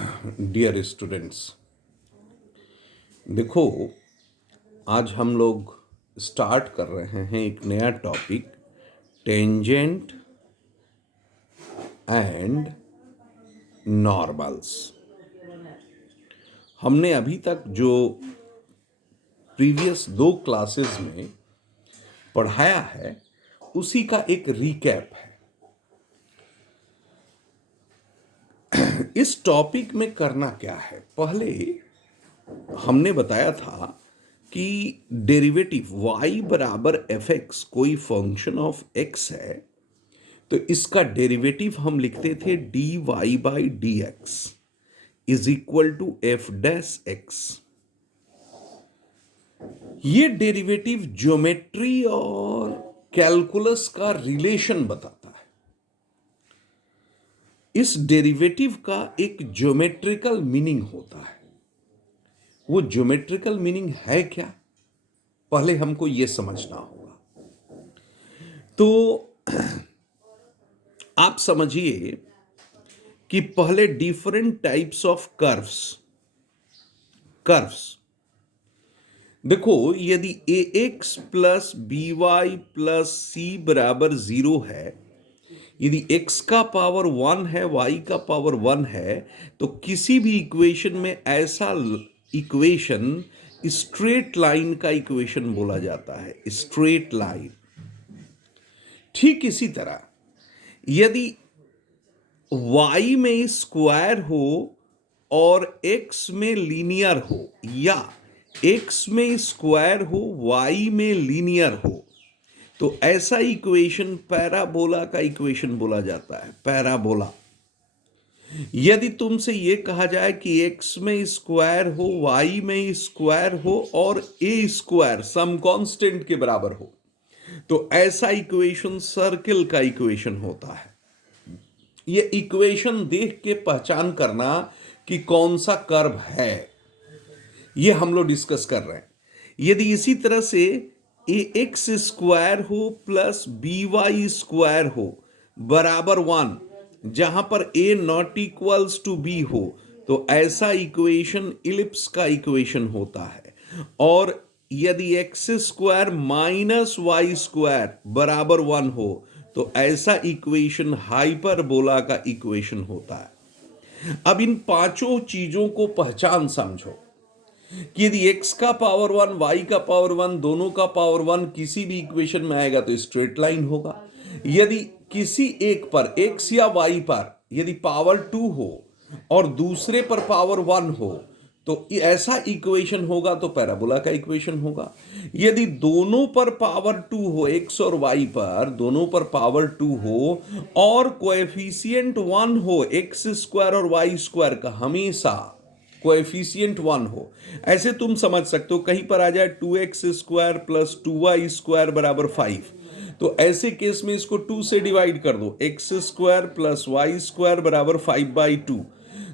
Dear students, देखो, आज हम लोग स्टार्ट कर रहे हैं एक नया टॉपिक, टेंजेंट एंड नॉर्मल्स। हमने अभी तक जो प्रीवियस 2 क्लासेस में पढ़ाया है उसी का एक रिकैप है। इस टॉपिक में करना क्या है, पहले हमने बताया था कि डेरिवेटिव y बराबर एफ एक्स कोई फंक्शन ऑफ x है, तो इसका डेरिवेटिव हम लिखते थे dy by d x is equal to f dash x. ये डेरिवेटिव ज्योमेट्री और कैलकुलस का रिलेशन बताता है। इस डेरिवेटिव का एक ज्योमेट्रिकल मीनिंग होता है। वो ज्योमेट्रिकल मीनिंग है क्या, पहले हमको ये समझना होगा। तो आप समझिए कि पहले डिफरेंट टाइप्स ऑफ कर्व्स देखो, यदि a x plus b y plus c बराबर 0 है, यदि x का पावर 1 है, y का पावर 1 है, तो किसी भी इक्वेशन में ऐसा इक्वेशन स्ट्रेट लाइन का इक्वेशन बोला जाता है, स्ट्रेट लाइन। ठीक इसी तरह यदि y में स्क्वायर हो और x में लीनियर हो, या x में स्क्वायर हो y में लीनियर हो, तो ऐसा इक्वेशन पैराबोला का इक्वेशन बोला जाता है, पैराबोला। यदि तुमसे यह कहा जाए कि x में स्क्वायर हो, y में स्क्वायर हो और a स्क्वायर सम कांस्टेंट के बराबर हो, तो ऐसा इक्वेशन सर्किल का इक्वेशन होता है। यह इक्वेशन देख के पहचान करना कि कौन सा कर्व है, यह हम लोग डिस्कस कर रहे हैं। यदि इसी तरह से ए एक्स स्क्वायर हो प्लस बी वाई स्क्वायर हो बराबर 1, जहां पर ए नॉट इक्वल्स टू बी हो, तो ऐसा इक्वेशन इलिप्स का इक्वेशन होता है। और यदि x square minus y square बराबर 1 हो, तो ऐसा इक्वेशन हाइपरबोला का इक्वेशन होता है। अब इन पांचों चीजों को पहचान समझो कि यदि x का पावर 1, y का पावर 1, दोनों का पावर 1 किसी भी इक्वेशन में आएगा तो स्ट्रेट लाइन होगा। यदि किसी एक पर x या y पर यदि पावर 2 हो और दूसरे पर पावर 1 हो, तो ऐसा इक्वेशन होगा तो पैराबोला का इक्वेशन होगा। यदि दोनों पर पावर 2 हो, x और y पर दोनों पर पावर 2 हो और कोएफिशिएंट 1 हो, x स्क्वायर और y स्क्वायर का हमेशा कोएफिशिएंट 1 हो, ऐसे तुम समझ सकते हो। कहीं पर आ जाए 2x square plus 2y square बराबर 5, तो ऐसे केस में इसको 2 से डिवाइड कर दो, x square plus y square बराबर 5/2।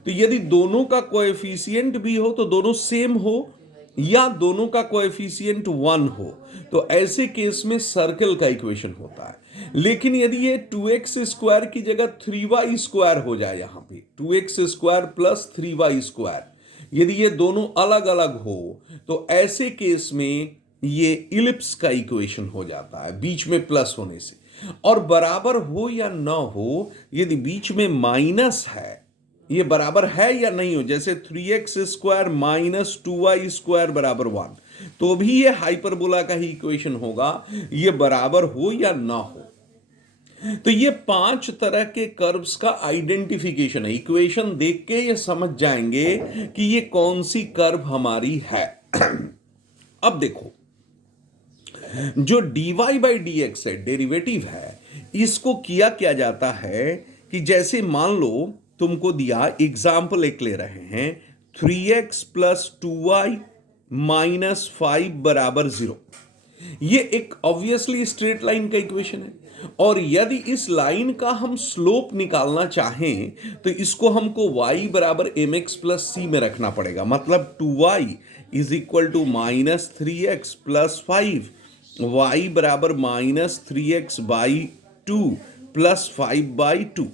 तो यदि दोनों का कोएफिशिएंट भी हो तो दोनों सेम हो, या दोनों का कोएफिशिएंट 1 हो, तो ऐसे केस में सर्कल का इक्वेशन होता है। लेकिन यदि ये 2x स्क्वायर की जगह 3y स्क्वायर हो जाए, यहां पे 2x square plus 3y square, यदि ये दोनों अलग अलग हो, तो ऐसे केस में ये इलिप्स का इक्वेशन हो जाता है, बीच में प्लस होने से। और बराबर हो या ना हो, यदि बीच में माइनस है, ये बराबर है या नहीं हो, जैसे 3x square minus 2y square बराबर 1, तो भी ये हाइपरबोला का ही इक्वेशन होगा, ये बराबर हो या ना हो। तो ये 5 तरह के कर्व्स का आइडेंटिफिकेशन है। इक्वेशन देख के ये समझ जाएंगे कि ये कौन सी कर्व हमारी है। अब देखो, जो dy बाई डी एक्स है, डेरिवेटिव है, इसको किया क्या जाता है कि जैसे मान लो तुमको दिया, एग्जाम्पल एक ले रहे हैं, 3x प्लस 2y माइनस 5 बराबर 0। ये एक ऑब्वियसली स्ट्रेट लाइन का इक्वेशन है, और यदि इस लाइन का हम स्लोप निकालना चाहें तो इसको हमको y बराबर mx प्लस c में रखना पड़ेगा। मतलब 2y is equal to minus 3x plus 5, y बराबर माइनस 3x बाई 2 प्लस 5/2।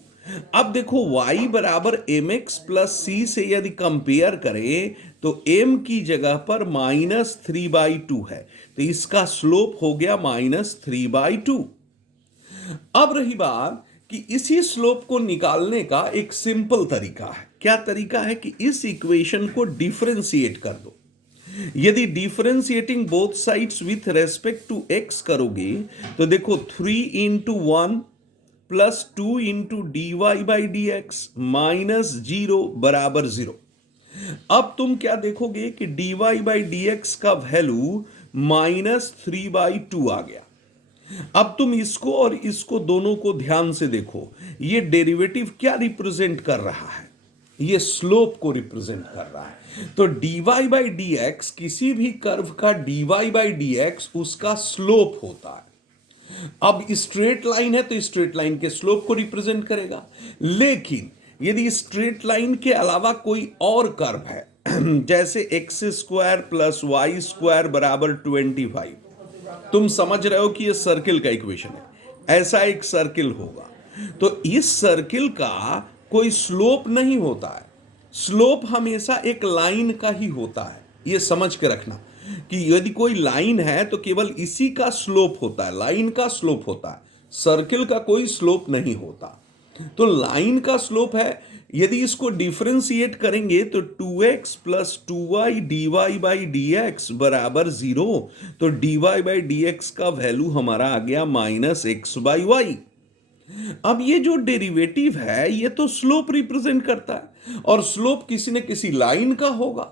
अब देखो y बराबर mx प्लस सी से यदि कंपेयर करें तो m की जगह पर -3/2 है, तो इसका स्लोप हो गया -3/2। अब रही बात कि इसी स्लोप को निकालने का एक सिंपल तरीका है। क्या तरीका है कि इस इक्वेशन को डिफरेंशिएट कर दो। यदि differentiating both sides with respect to x करोगे तो देखो 3 × 1 प्लस 2 × dy/dx -0 बराबर 0। अब तुम क्या देखोगे कि dy/dx का वैल्यू -3/2 आ गया। अब तुम इसको और इसको दोनों को ध्यान से देखो, ये डेरिवेटिव क्या रिप्रेजेंट कर रहा है? ये स्लोप को रिप्रेजेंट कर रहा है। तो dy/dx किसी भी कर्व का dy/dx उसका स्लोप होता है। अब स्ट्रेट लाइन है तो स्ट्रेट लाइन के स्लोप को रिप्रेजेंट करेगा। लेकिन यदि स्ट्रेट लाइन के अलावा कोई और कर्व है जैसे x² प्लस y² बराबर 25, तुम समझ रहे हो कि यह सर्किल का इक्वेशन है, ऐसा एक सर्किल होगा, तो इस सर्किल का कोई स्लोप नहीं होता है। स्लोप हमेशा एक लाइन का ही होता है। यह समझ के रखना कि यदि कोई लाइन है तो केवल इसी का स्लोप होता है, लाइन का स्लोप होता है, सर्किल का कोई स्लोप नहीं होता। तो लाइन का स्लोप है। यदि इसको डिफरेंशिएट करेंगे तो 2x प्लस 2y dy/dx बराबर 0, तो dy/dx का वैल्यू हमारा आ गया -x/y। अब ये जो डेरिवेटिव है ये तो स्लोप रिप्रेजेंट करता है, और स्लोप किसी न किसी लाइन का होगा।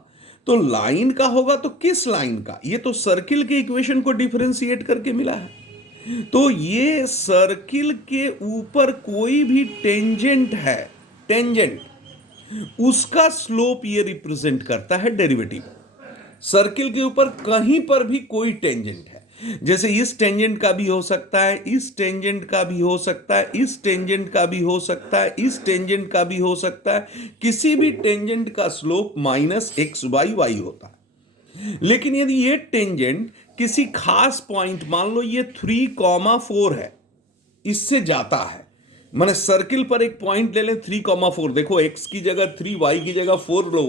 तो लाइन का होगा तो किस लाइन का? ये तो सर्किल के इक्वेशन को डिफरेंशिएट करके मिला है। तो ये सर्किल के ऊपर कोई भी टेंजेंट है, टेंजेंट, उसका स्लोप ये रिप्रेजेंट करता है डेरिवेटिव। सर्किल के ऊपर कहीं पर भी कोई टेंजेंट है, जैसे इस टेंजेंट का भी हो सकता है, इस टेंजेंट का भी हो सकता है, इस टेंजेंट का भी हो सकता है, इस टेंजेंट का भी हो सकता है, किसी भी टेंजेंट का स्लोप -x/y होता है। लेकिन यदि ये टेंजेंट किसी खास पॉइंट, मान लो ये 3,4 है, इससे जाता है, माने सर्किल पर एक पॉइंट ले लें 3,4, देखो x की जगह 3, y की जगह 4 लो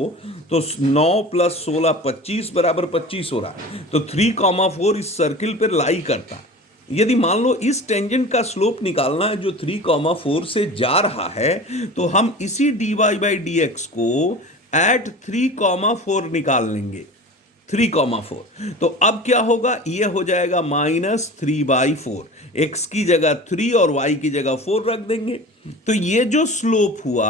तो 9 + 16 25 बराबर 25 हो रहा है। तो 3,4 इस सर्किल पर लाई करता है। यदि मान लो इस टेंजेंट का स्लोप निकालना है जो 3,4 से जा रहा है, तो हम इसी dy/dx को एट 3,4 निकाल लेंगे, 3,4। तो अब क्या होगा? यह हो जाएगा -3/4। x की जगह 3 और y की जगह 4 रख देंगे, तो ये जो स्लोप हुआ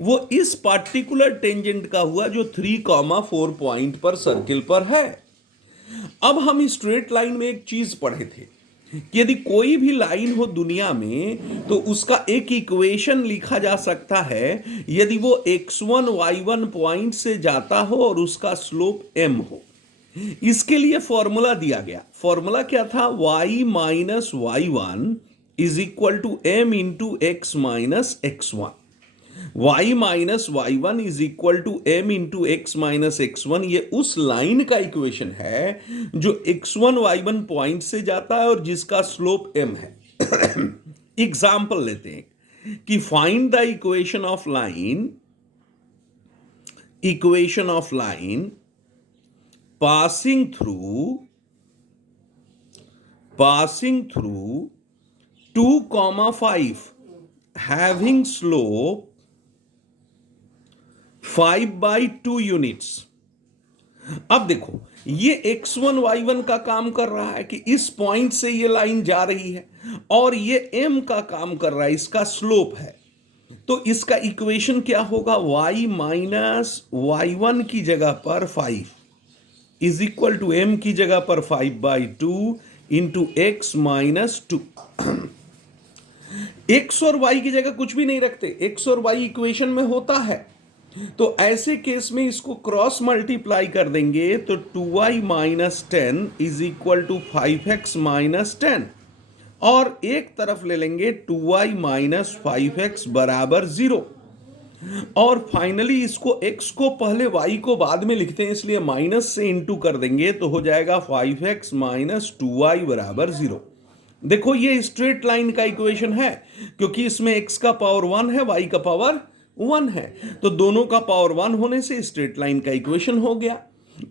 वो इस पार्टिकुलर टेंजेंट का हुआ जो 3,4 पॉइंट पर सर्किल पर है। अब हम स्ट्रेट लाइन में एक चीज पढ़े थे कि यदि कोई भी लाइन हो दुनिया में तो उसका एक इक्वेशन लिखा जा सकता है यदि वो x1 y1 पॉइंट से जाता हो और उसका स्लोप m हो। इसके लिए फॉर्मूला दिया गया। फॉर्मूला क्या था? y minus y1 is equal to m into x minus x1। y minus y1 is equal to m into x minus x1। ये उस लाइन का इक्वेशन है जो x1 y1 पॉइंट से जाता है और जिसका स्लोप m है। एग्जाम्पल लेते हैं कि find the equation of line, equation of line passing through 2,5 having slope 5/2 units. अब देखो ये x1 y1 का काम कर रहा है कि इस पॉइंट से ये लाइन जा रही है, और ये m का काम कर रहा है, इसका स्लोप है। तो इसका इक्वेशन क्या होगा? y माइनस y1 की जगह पर 5 इज इक्वल टू m की जगह पर 5/2 इंटू x माइनस 2। x और y की जगह कुछ भी नहीं रखते, x और y इक्वेशन में होता है, तो ऐसे केस में इसको क्रॉस मल्टीप्लाई कर देंगे तो 2y minus 10 is equal to 5x minus 10, और एक तरफ ले लेंगे 2y माइनस 5x बराबर 0। और फाइनली इसको x को पहले y को बाद में लिखते हैं, इसलिए माइनस से इंटू कर देंगे तो हो जाएगा 5x माइनस 2y बराबर 0। देखो ये स्ट्रेट लाइन का इक्वेशन है, क्योंकि इसमें x का पावर 1 है, y का पावर 1 है, तो दोनों का पावर 1 होने से स्ट्रेट लाइन का इक्वेशन हो गया।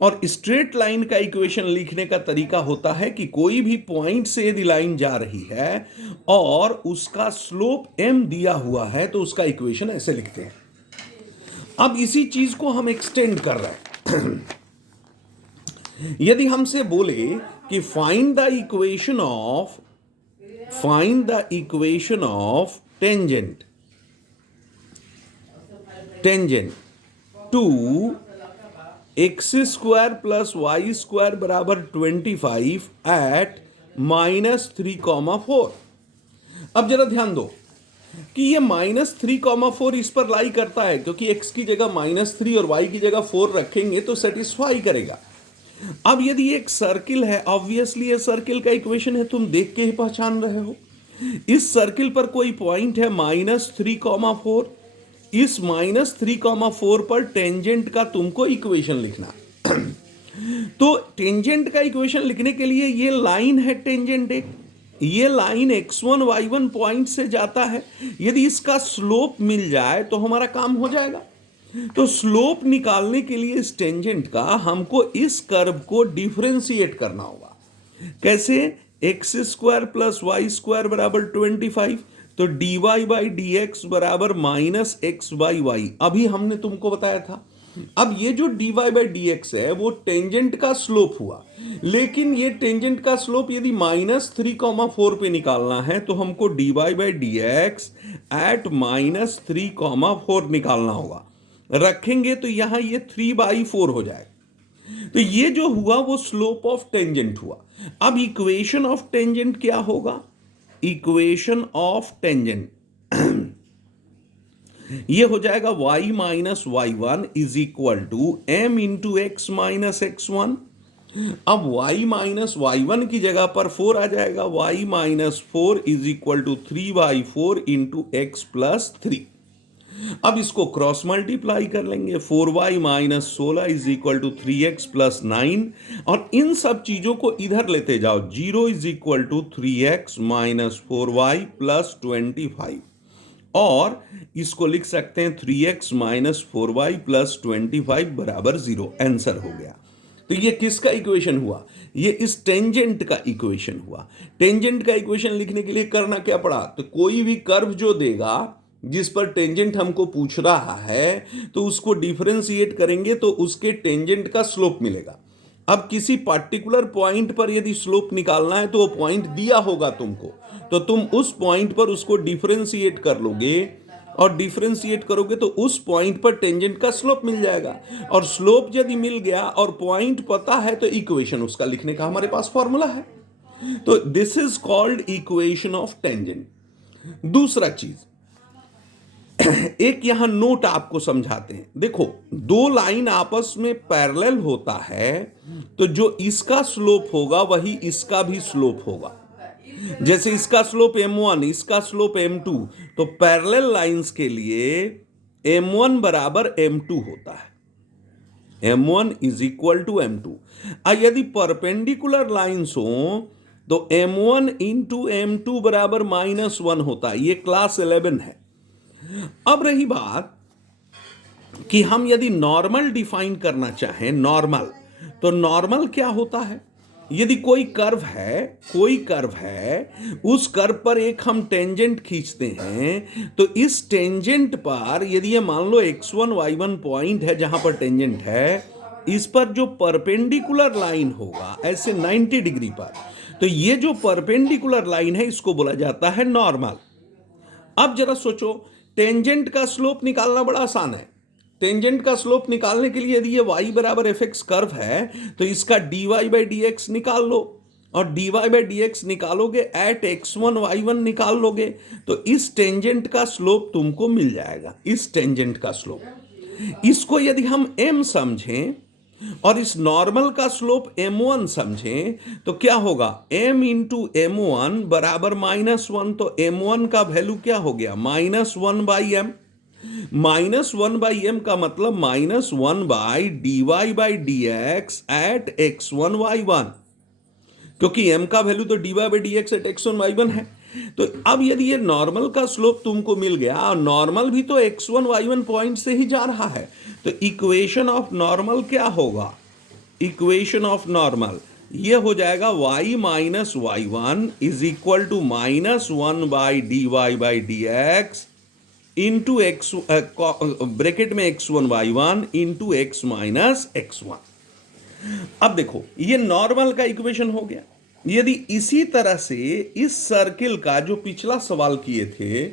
और स्ट्रेट लाइन का इक्वेशन लिखने का तरीका होता है कि कोई भी पॉइंट से यदि लाइन जा रही है और उसका स्लोप m दिया हुआ है तो उसका इक्वेशन ऐसे लिखते हैं। अब इसी चीज को हम एक्सटेंड कर रहे हैं। यदि हमसे बोले कि find the equation of tangent to x square plus y square बराबर 25 एट -3,4। अब जरा ध्यान दो कि ये -3,4 इस पर लाई करता है, क्योंकि x की जगह -3 और y की जगह 4 रखेंगे तो सेटिस्फाई करेगा। अब यदि एक सर्किल है, ऑब्वियसली ये सर्किल का इक्वेशन है, तुम देख के ही पहचान रहे हो। इस सर्किल पर कोई पॉइंट है -3,4, इस -3,4 पर टेंजेंट का तुमको इक्वेशन लिखना। तो टेंजेंट का इक्वेशन लिखने के लिए ये लाइन है टेंजेंट, एक ये लाइन x1 y1 पॉइंट से जाता है। यदि इसका स्लोप मिल जाए तो हमारा काम हो जाएगा। तो स्लोप निकालने के लिए इस टेंजेंट का हमको इस कर्व को डिफरेंशिएट करना होगा। कैसे? X square plus y square बराबर 25, तो dy बाई डी एक्स बराबर -x/y। अभी हमने तुमको बताया था। अब ये जो dy बाई डी एक्स है वो टेंजेंट का स्लोप हुआ, लेकिन ये टेंजेंट का स्लोप यदि -3,4 पे निकालना है तो हमको dy by d x at -3,4 निकालना होगा। रखेंगे तो यहां ये 3/4 हो जाएगा। तो ये जो हुआ वो स्लोप ऑफ टेंजेंट हुआ। अब इक्वेशन ऑफ टेंजेंट क्या होगा? इक्वेशन ऑफ टेंजेंट ये हो जाएगा y minus y1 is equal to m into x minus x1। अब y माइनस y1 की जगह पर 4 आ जाएगा, y minus 4 is equal to 3/4 into x plus 3। अब इसको क्रॉस मल्टीप्लाई कर लेंगे, 4y minus 16 is equal to 3x plus 9, और इन सब चीजों को इधर लेते जाओ। 0 is equal to 3x minus 4y plus 25, और इसको लिख सकते हैं 3x माइनस 4y प्लस 25 बराबर 0। आंसर हो गया। तो ये किसका इक्वेशन हुआ? ये इस टेंजेंट का इक्वेशन हुआ। टेंजेंट का इक्वेशन लिखने के लिए करना क्या पड़ा? तो कोई भी कर्व जो देगा जिस पर टेंजेंट हमको पूछ रहा है तो उसको डिफरेंशिएट करेंगे तो उसके टेंजेंट का स्लोप मिलेगा। अब किसी पर्टिकुलर पॉइंट पर यदि स्लोप निकालना है तो वो पॉइंट दिया होगा तुमको, तो तुम उस पॉइंट पर उसको डिफरेंशिएट कर लोगे, और डिफरेंशिएट करोगे तो उस पॉइंट पर टेंजेंट का स्लोप मिल जाएगा। और स्लोप यदि मिल गया और पॉइंट पता है तो इक्वेशन उसका लिखने का हमारे पास फॉर्मूला है। तो this is called equation of tangent. दूसरा चीज, एक यहां नोट आपको समझाते हैं। देखो, दो लाइन आपस में पैरेलल होता है तो जो इसका स्लोप होगा वही इसका भी स्लोप होगा। जैसे इसका स्लोप m1, इसका स्लोप m2, तो पैरेलल लाइंस के लिए m1 बराबर m2 होता है। m1 is equal to m2। यदि परपेंडिकुलर लाइंस हो तो m1 इंटू m2 बराबर -1 होता है। ये क्लास 11 है। अब रही बात कि हम यदि नॉर्मल डिफाइन करना चाहें, नॉर्मल, तो नॉर्मल क्या होता है? यदि कोई कर्व है, उस कर्व पर एक हम टेंजेंट खींचते हैं, तो इस टेंजेंट पर यदि ये मान लो x1 y1 पॉइंट है जहां पर टेंजेंट है, इस पर जो परपेंडिकुलर लाइन होगा ऐसे 90 डिग्री पर, तो ये जो परपेंडिकुलर लाइन है इसको बोला जाता है नॉर्मल। अब जरा सोचो, टेंजेंट का स्लोप निकालना बड़ा आसान है। टेंजेंट का स्लोप निकालने के लिए यदि ये y बराबर एफ एक्स कर्व है तो इसका dy बाई डी एक्स निकाल लो, और dy बाई डी एक्स निकालोगे एट x1 y1 निकाल लोगे, तो इस टेंजेंट का स्लोप तुमको मिल जाएगा। इस टेंजेंट का स्लोप, इसको यदि हम m समझें और इस नॉर्मल का स्लोप m1 समझें तो क्या होगा? m इंटू m1 बराबर -1, तो m1 का वैल्यू क्या हो गया? -1/m। -1/m का मतलब -1/dy by d x at x1 y1। क्योंकि m का वैल्यू तो dy by d x at x1 y1 है। तो अब यदि ये नॉर्मल का स्लोप तुमको मिल गया और नॉर्मल भी तो x1 y1 पॉइंट से ही जा रहा है, तो इक्वेशन ऑफ नॉर्मल क्या होगा? इक्वेशन ऑफ नॉर्मल ये हो जाएगा y minus y one is equal to -1 by d y by d x into x bracket में x1 y1 into x minus x1। अब देखो ये नॉर्मल का इक्वेशन हो गया। यदि इसी तरह से इस सर्किल का जो पिछला सवाल किए थे,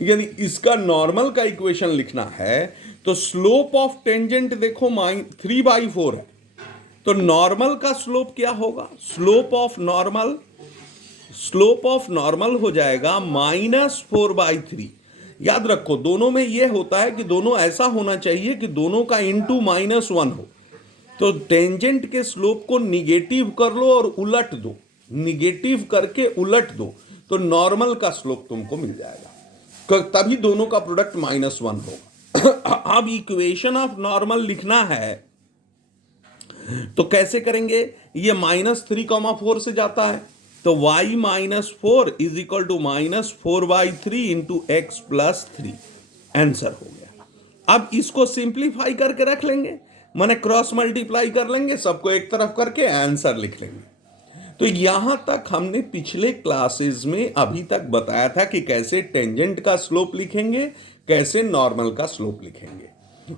यदि इसका नॉर्मल का इक्वेशन लिखना है तो स्लोप ऑफ टेंजेंट देखो 3/4 है, तो नॉर्मल का स्लोप क्या होगा? स्लोप ऑफ नॉर्मल हो जाएगा -4/3। याद रखो दोनों में यह होता है कि दोनों ऐसा होना चाहिए कि दोनों का इंटू -1 हो। तो टेंजेंट के स्लोप को निगेटिव कर लो और उलट दो, निगेटिव करके उलट दो, तो नॉर्मल का स्लोप तुमको मिल जाएगा, तभी दोनों का प्रोडक्ट -1 होगा। अब इक्वेशन ऑफ नॉर्मल लिखना है तो कैसे करेंगे? ये -3,4 से जाता है, तो y minus 4 is equal to -4/3 into x plus 3। Answer हो गया। अब इसको सिंप्लीफाई करके रख लेंगे, माने क्रॉस मल्टीप्लाई कर लेंगे, सबको एक तरफ करके आंसर लिख लेंगे। तो यहां तक हमने पिछले क्लासेस में अभी तक बताया था कि कैसे टेंजेंट का स्लोप लिखेंगे, कैसे नॉर्मल का स्लोप लिखेंगे।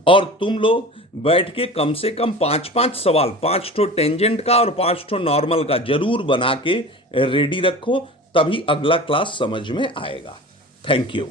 और तुम लोग बैठ के कम से कम 5-5 सवाल, 5 ठो टेंजेंट का और 5 ठो नॉर्मल का जरूर बना के रेडी रखो, तभी अगला क्लास समझ में आएगा। Thank you.